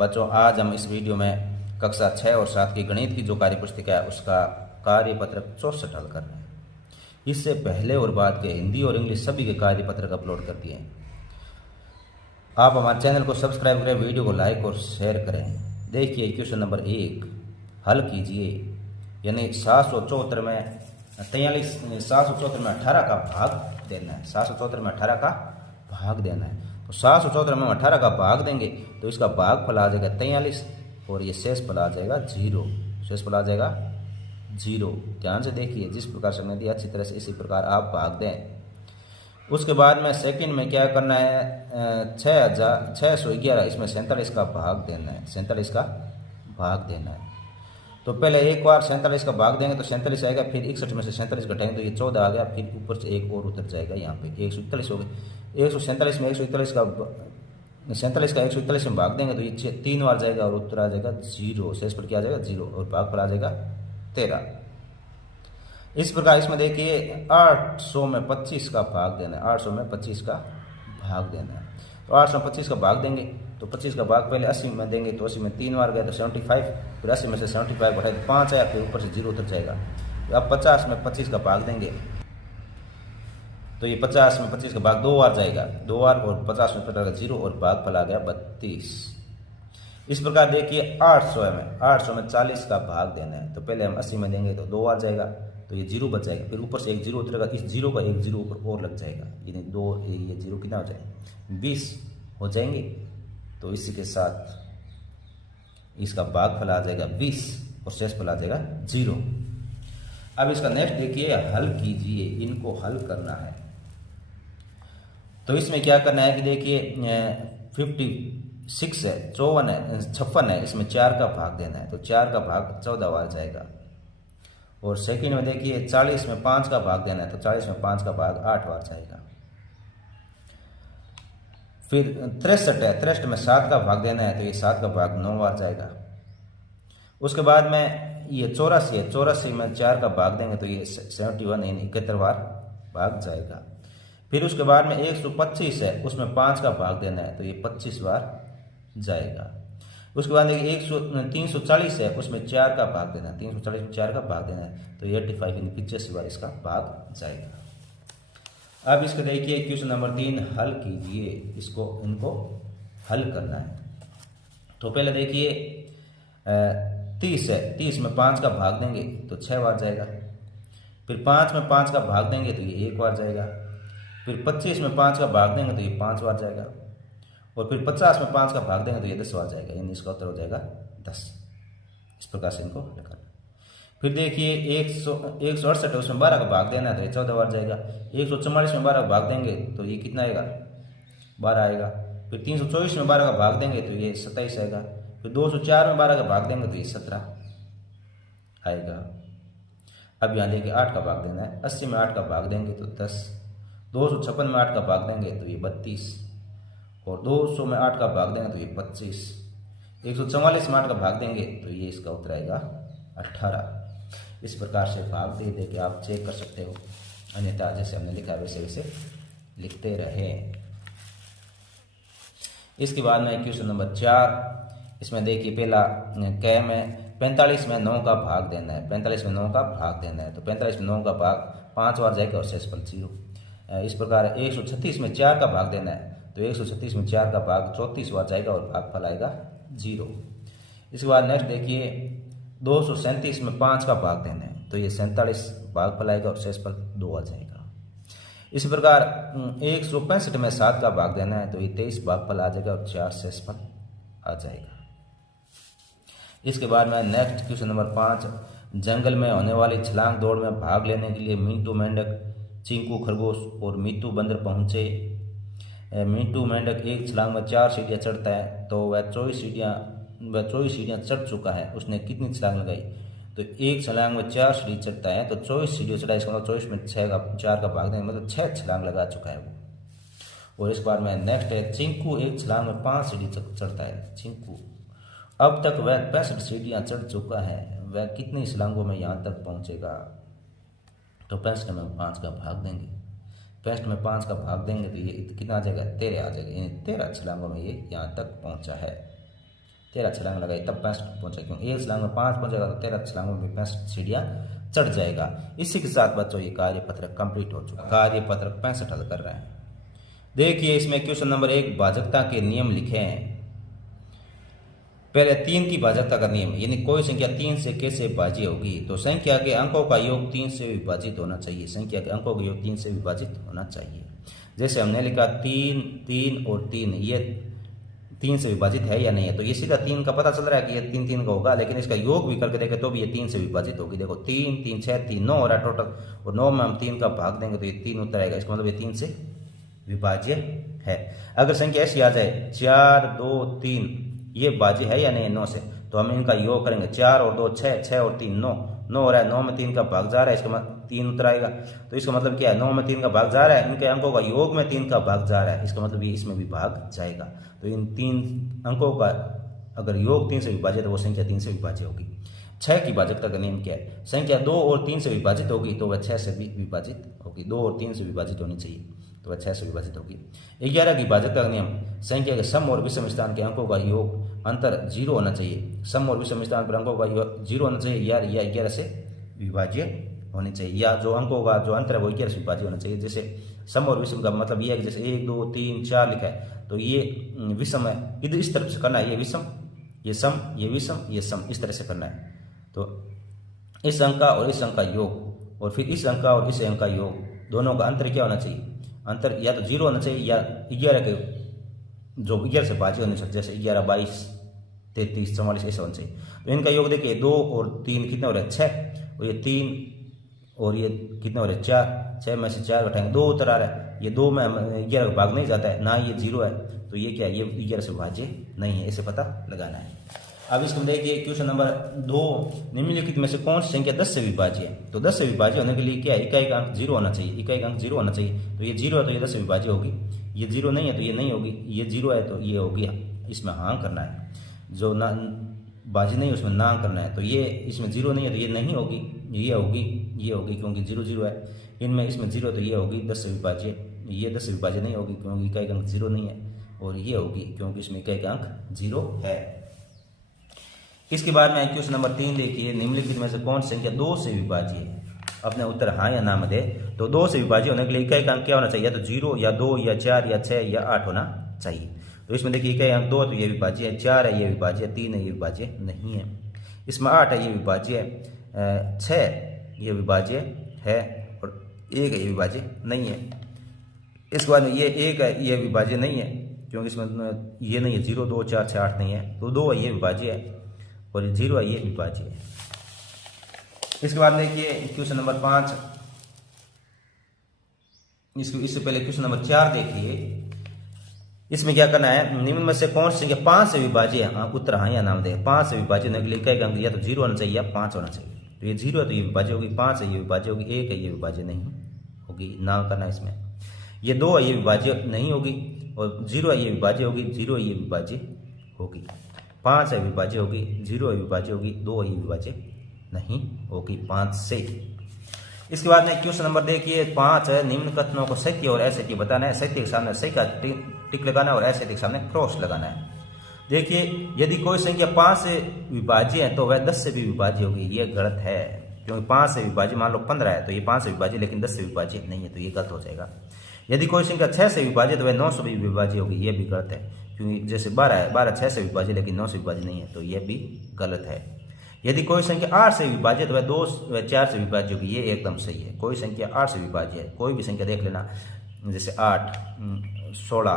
बच्चों, आज हम इस वीडियो में कक्षा 6 और 7 की गणित की जो कार्य पुस्तिका है उसका कार्यपत्रक 64 हल कर रहे हैं। इससे पहले और बाद के हिंदी और इंग्लिश सभी के कार्यपत्रक अपलोड कर दिए हैं। आप हमारे चैनल को सब्सक्राइब करें, वीडियो को लाइक और शेयर करें। देखिए क्वेश्चन नंबर 1 हल कीजिए। यानी 774 में 18 का भाग देना है। 774 में 18 का भाग देना है। तो 774 में 18 का भाग देंगे तो इसका भागफल आ जाएगा 43 और ये शेषफल आ जाएगा 0। शेषफल आ जाएगा 0। ध्यान से देखिए, जिस प्रकार से मैंने दिया अच्छी तरह से इसी प्रकार आप भाग दें। उसके बाद में सेकंड में क्या करना है, 611 इसमें 47 का भाग देना है। 47 का भाग देना है। तो पहले एक बार 47 का भाग देंगे तो 47 आएगा, फिर 61 में से 47 घटाएंगे तो ये 14 आ गया, फिर ऊपर से एक और उतर जाएगा, यहाँ पे 141 हो गए। 147 में 141 का 47 का 141 में भाग देंगे तो ये 3 बार जाएगा और उत्तर आ जाएगा 0। शेष पर क्या आ जाएगा 0 और भाग पर आ जाएगा 13। इस प्रकार इसमें देखिए 800 में 25 का भाग देना है। 800 में 25 का भाग देना है। तो 800 में 25 का भाग देंगे तो 25 का भाग पहले 80 में देंगे तो 80 में 3 बार गया तो 75, फिर 80 में से 75 बढ़ाए तो 5 आया, फिर ऊपर से 0 उतर जाएगा। तो अब 50 में 25 का भाग देंगे तो ये 50 में 25 का भाग 2 बार जाएगा, 2 बार, और 50 में पता 0 और भाग फल आ गया 32। इस प्रकार देखिए 800 में 40 का भाग देना है। तो पहले हम 80 में देंगे तो 2 बार जाएगा तो ये 0 बच जाएगा, फिर ऊपर से एक 0 उतरेगा, इस 0 का एक 0 ऊपर और लग जाएगा, यानी 2 ये 0 कितना हो जाएगा 20 हो जाएंगे। तो इसी के साथ इसका भागफल आ जाएगा 20 और शेषफल आ जाएगा 0। अब इसका नेक्स्ट देखिए हल कीजिए। इनको हल करना है तो इसमें क्या करना है कि देखिए 56 है, 54 है, 56 है, इसमें 4 का भाग देना है। तो 4 का भाग 14 बार जाएगा। और सेकंड में देखिए 40 में 5 का भाग देना है। तो 40 में 5 का भाग 8 बार जाएगा। फिर 63 है, 63 में 7 का भाग देना है। तो ये 7 का भाग 9 बार जाएगा। उसके बाद में ये 84 है, 84 में 4 का भाग देंगे तो ये 71 यानी 71 बार भाग जाएगा। फिर उसके बाद में 125 है, उसमें 5 का भाग देना है। तो ये 25 बार जाएगा। उसके बाद देखिए 340 है, उसमें 4 का भाग देना है। 340 में 4 का भाग देना है तो 85 यानी 85 बार इसका भाग जाएगा। अब इसको देखिए क्वेश्चन नंबर 3 हल कीजिए। इनको हल करना है। तो पहले देखिए 30 है, 30 में 5 का भाग देंगे तो 6 बार जाएगा। फिर 5 में 5 का भाग देंगे तो ये 1 बार जाएगा। फिर 25 में 5 का भाग देंगे तो ये 5 बार जाएगा। और फिर 50 में 5 का भाग देंगे तो ये 10 बार जाएगा, यानी इसका उत्तर हो जाएगा 10। इस प्रकार से इनको हल करना। फिर देखिए 168 है, उसमें 12 का भाग देना है तो ये 14 बार जाएगा। 144 में 12 का भाग देंगे तो ये कितना आएगा 12 आएगा। फिर 324 में 12 का भाग देंगे तो ये 27 आएगा। फिर 204 में 12 का भाग देंगे तो ये 17 आएगा। अब यहाँ देखिए 8 का भाग देना है। 80 में 8 का भाग देंगे तो 10। 256 में 8 का भाग देंगे तो ये 32। और 200 में 8 का भाग देंगे तो ये 25। 144 में 8 का भाग देंगे तो ये इसका उत्तर आएगा 18। इस प्रकार से भाग दे दे के आप चेक कर सकते हो, अन्यथा जैसे हमने लिखा है वैसे वैसे लिखते रहे। इसके बाद में क्वेश्चन नंबर 4। इसमें देखिए पहला क में 45 में 9 का भाग देना है। 45 में 9 का भाग देना है तो 45 में 9 का भाग 5 बार जाएगा और शेषफल 0। इस प्रकार 136 में 4 का भाग देना है तो 136 में 4 का भाग 34 बार जाएगा और भागफल आएगा 0। इसके बाद नेक्स्ट देखिए 237 में 5 का भाग देना है तो ये 47 भागफल आएगा और शेषफल 2 आ जाएगा। इसी प्रकार 165 में 7 का भाग देना है तो ये 23 भागफल आ जाएगा और 4 शेषफल आ जाएगा। इसके बाद में नेक्स्ट क्वेश्चन नंबर 5। जंगल में होने वाली छलांग दौड़ में भाग लेने के लिए मिंटू मेंढक, चिंकू खरगोश और मीतू बंदर पहुंचे। मिंटू मेंढक एक छलांग में 4 सीढ़ियाँ चढ़ता है तो वह 24 सीढ़ियाँ चढ़ चुका है। उसने कितनी छलांग लगाई? तो एक छलांग में 4 सीढ़ी चढ़ता है तो 24 सीढ़ियों चढ़ा, इसका मतलब 24 में 4 का भाग देंगे मतलब 6 छलांग लगा चुका है वो। और इस बार में नेक्स्ट है चिंकू एक छलांग में 5 सीढ़ी चढ़ता है। चिंकू अब तक वह 65 सीढ़ियाँ चढ़ चुका है, वह कितनी छलांगों में यहाँ तक पहुँचेगा? तो 65 में 5 का भाग देंगे। 65 में 5 का भाग देंगे तो ये कितना आ जाएगा 13 आ जाएगा, यानी 13 छलांगों में ये यहाँ तक पहुँचा है। 13 छलांग लगाई तब 65 पहुंचा, क्यों एक छलांग में 5 पहुंचेगा तो 13 छलांगों में 65 सीढ़ियां चढ़ जाएगा। इसी के साथ बच्चों ये कार्यपत्रक कंप्लीट हो चुका। कार्यपत्रक 65 हल कर रहे हैं। देखिए इसमें क्वेश्चन नंबर 1 भाजकता के नियम लिखे हैं। पहले 3 की भाजकता का नियम, यानी कोई संख्या 3 से कैसे भाज्य होगी, तो संख्या के अंकों का योग 3 से विभाजित होना चाहिए। संख्या के अंकों का योग 3 से विभाजित होना चाहिए। जैसे हमने लिखा 3, 3 और 3, ये 3 से विभाजित है या नहीं है, तो ये सीधा 3 का पता चल रहा है कि ये 3 3 का होगा, लेकिन इसका योग भी करके देखें तो भी ये 3 से विभाजित होगी। देखो 3 3 6 3 9 हो रहा है टोटल, और 9 में हम 3 का भाग देंगे तो ये 3 उत्तर आएगा। इसका मतलब ये 3 से विभाज्य है। अगर संख्या ऐसी आ जाए 4 2 3, ये भाज्य है या नहीं 9 से, तो हम इनका योग करेंगे। 4 और 2 6, 6 और 3 9, 9 हो रहा है, 9 में 3 का भाग जा रहा है, इसका मतलब 3 उत्तर आएगा। तो इसका मतलब क्या है, 9 में 3 का भाग जा रहा है, इनके अंकों का योग में 3 का भाग जा रहा है, इसका मतलब ये इसमें भी भाग जाएगा। तो इन 3 अंकों का अगर योग 3 से विभाजित है वो संख्या 3 से विभाज्य होगी। 6 की भाजकता का नियम क्या है, संख्या 2 और 3 से विभाजित होगी तो वह 6 से भी विभाजित होगी। 2 और 3 से विभाजित होनी चाहिए तो वह 6 से विभाजित होगी। 11 की भाजकता का नियम, संख्या के सम और विषम स्थान के अंकों का योग अंतर 0 होना चाहिए। सम और विषम स्थान पर अंकों का योग 0 होना चाहिए, या 11 से विभाज्य होनी चाहिए, या जो अंकों का जो अंतर है वो 11 से विभाज्य होना चाहिए। जैसे सम और विषम का मतलब ये है कि जैसे 1 2 3 4 लिखा है तो ये विषम है, इधर इस तरफ से करना है, ये विषम ये सम ये विषम ये सम, इस तरह से करना है। तो इस अंक का और इस अंक का योग और फिर इस अंक का और इस अंक का योग, दोनों का अंतर क्या होना चाहिए, अंतर या तो 0 होना चाहिए या 11 के जो 11 से भाज्य होने चाहिए, जैसे 11 22 33 44 ऐसा होना चाहिए। तो इनका योग देखिए 2 और 3 कितने हो रहे हैं 6, और ये 3 और ये कितने हो रहे हैं 4, 6 में से 4 घटाएंगे 2 उत्तर आ रहा है। ये 2 में 11 का भाग नहीं जाता है, ना ये 0 है, तो ये क्या है, ये 11 से भाज्य नहीं है, इसे पता लगाना है। अब इसको देखिए क्वेश्चन नंबर 2, निम्नलिखित में से कौन सी संख्या 10 से विभाज्य है। तो 10 से विभाज्य होने के लिए क्या है, इकाई का अंक 0 होना चाहिए, इकाई का अंक 0 होना चाहिए। तो ये 0 है तो ये 10 से विभाज्य होगी, ये 0 नहीं है तो ये नहीं होगी, ये 0 है तो ये होगी, इसमें हाँ करना है। जो ना बाजी नहीं उसमें ना करना है। तो ये इसमें 0 नहीं है तो ये नहीं होगी, ये होगी, ये होगी क्योंकि 0 0 है। इनमें इसमें 0 तो ये होगी 10 से विभाज्य, ये 10 से विभाज्य नहीं होगी क्योंकि इकाई का अंक 0 नहीं है, और ये होगी क्योंकि इसमें इकाई का अंक 0 है। इसके बाद में क्वेश्चन नंबर 3 देखिए, निम्नलिखित में से कौन सी संख्या 2 से विभाज्य है। अपने उत्तर हाँ या ना में दे। तो 2 से विभाज्य होने के लिए इकाई का अंक क्या होना चाहिए, या तो 0 या 2 या 4 या 6 या 8 होना चाहिए। तो इसमें देखिए इकाई अंक 2 तो ये विभाज्य है, 4 है ये विभाज्य है, 3 है ये विभाज्य नहीं है, इसमें 8 है ये विभाज्य है, 6 ये विभाज्य है और 1 है ये विभाज्य नहीं है। इसके बाद में ये 1 है ये विभाज्य नहीं है क्योंकि इसमें ये नहीं है, 0 2 4 6 8 नहीं है, तो 2 है ये विभाज्य है और 0 है ये विभाज्य है। इसके बाद देखिए क्वेश्चन नंबर 5, इससे पहले क्वेश्चन नंबर 4 देखिए। इसमें क्या करना है, निम्न में से कौन सी संख्या 5 से विभाज्य है। उत्तर हाँ या नाम दे। 5 से विभाज्य होने के लिए इकाई का अंक या तो 0 होना चाहिए या 5 होना चाहिए। तो ये 0 है तो ये विभाज्य होगी, 5 है ये विभाज्य होगी, 1 है ये विभाज्य नहीं होगी, ना करना इसमें। ये 2 है ये विभाज्य नहीं होगी और 0 है ये विभाज्य होगी, 0 है ये विभाज्य होगी, 5 है विभाज्य होगी, 0 है विभाज्य होगी, 2 है ये विभाज्य नहीं होगी 5 से। इसके बाद में क्वेश्चन नंबर देखिए 5 है, निम्न कथनों को सत्य और असत्य बताना है। सत्य के सामने सही का टिक लगाना है और असत्य के सामने क्रॉस लगाना है। देखिए यदि कोई संख्या 5 से विभाज्य है तो वह 10 से भी विभाज्य होगी, यह गलत है क्योंकि 5 से विभाज्य मान लो 15 है तो ये 5 से विभाज्य लेकिन 10 से विभाज्य नहीं है, तो ये गलत हो जाएगा। यदि कोई संख्या 6 से विभाज्य तो वह 9 से भी विभाज्य होगी, यह भी गलत है क्योंकि जैसे 12 है, 12 6 से विभाज्य लेकिन 9 से विभाज्य नहीं है, तो यह भी गलत है। यदि कोई संख्या 8 से विभाज्य तो वह 2 व 4 से विभाज्य होगी, ये एकदम सही है। कोई संख्या 8 से विभाज्य है, कोई भी संख्या देख लेना, जैसे 8 16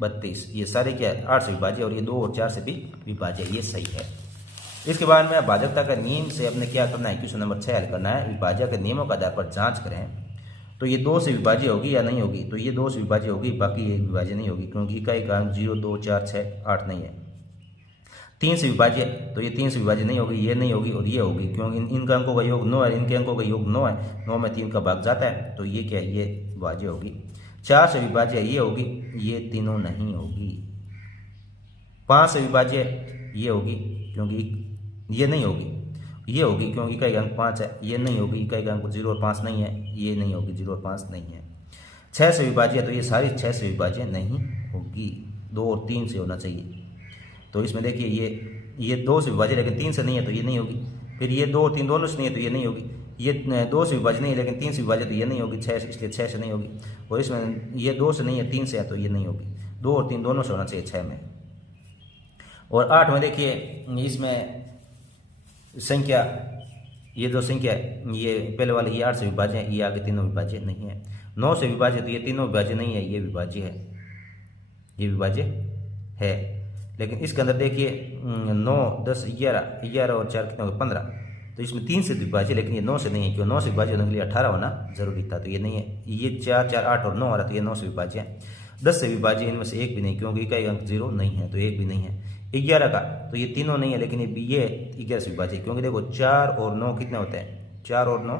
32 ये सारे क्या 8 से विभाज्य और ये 2 और 4 से भी विभाज्य, ये सही है। इसके बाद में भाजकता का नियम से अपने क्या करना है, क्वेश्चन नंबर 6 हल करना है। विभाज्य के नियमों के आधार पर जांच करें तो ये 2 से विभाज्य होगी या नहीं होगी। तो ये 2 से विभाज्य होगी, बाकी ये विभाज्य नहीं होगी क्योंकि इकाई का 0 2 4 6 8 नहीं है। 3 से विभाज्य तो ये 3 से विभाज्य नहीं होगी, ये नहीं होगी और ये होगी क्योंकि इनका अंकों का योग 9 है, इनके अंकों का योग 9 है, 9 में 3 का भाग जाता है तो ये क्या है, ये विभाज्य होगी। 4 से विभाज्य ये होगी, ये तीनों नहीं होगी। 5 से विभाज्य ये होगी क्योंकि ये नहीं होगी, ये होगी क्योंकि इकाई का अंक 5 है, ये नहीं होगी, इकाई का अंक 0 और 5 नहीं है, ये नहीं होगी, 0 और 5 नहीं है। 6 से विभाज्य तो ये सारी 6 से विभाज्य नहीं होगी, 2 और 3 से होना चाहिए। तो इसमें देखिए ये 2 से विभाजित लेकिन 3 से नहीं है तो ये नहीं होगी। फिर ये 2 और 3 दोनों से नहीं है तो ये नहीं होगी। ये 2 से विभाजित नहीं है लेकिन 3 से विभाजित तो ये नहीं होगी, 6 इसलिए 6 से नहीं होगी। और इसमें ये 2 से नहीं है 3 से है तो ये नहीं होगी। 2 और 3 दोनों से होना चाहिए 6 में। और 8 में देखिए इसमें संख्या, ये जो संख्या है ये पहले वाले ये 8 से विभाज्य है, ये आगे तीनों विभाज्य नहीं है। 9 से विभाज्य तो ये तीनों विभाज्य नहीं है, ये विभाज्य है, ये विभाज्य है। लेकिन इसके अंदर देखिए 9, 10, 11 और 4 कितने हो गए 15, तो इसमें 3 से विभाज्य लेकिन ये 9 से नहीं है, क्यों 9 से विभाज्य होने के लिए 18 होना जरूरी था, तो ये नहीं है। ये 4, 4, 8 और 9 आ रहा तो ये 9 से विभाज्य है। 10 से विभाज्य इनमें से एक भी नहीं, क्योंकि इकाई अंक 0 नहीं है तो एक भी नहीं है। 11 का तो ये तीनों नहीं है लेकिन ये 11 से विभाज्य, क्योंकि देखो 4 और 9 कितने होते हैं, 4 और 9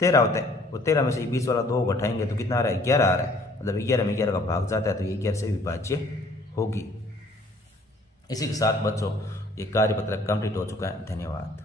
13 होता है। और 13 में से 20 वाला 2 घटाएंगे तो कितना आ रहा है, 11 आ रहा है। मतलब 11 में 11 का भाग जाता है तो ये 11 से विभाज्य होगी। इसी के साथ बच्चों ये कार्यपत्र कंप्लीट हो चुका है। धन्यवाद।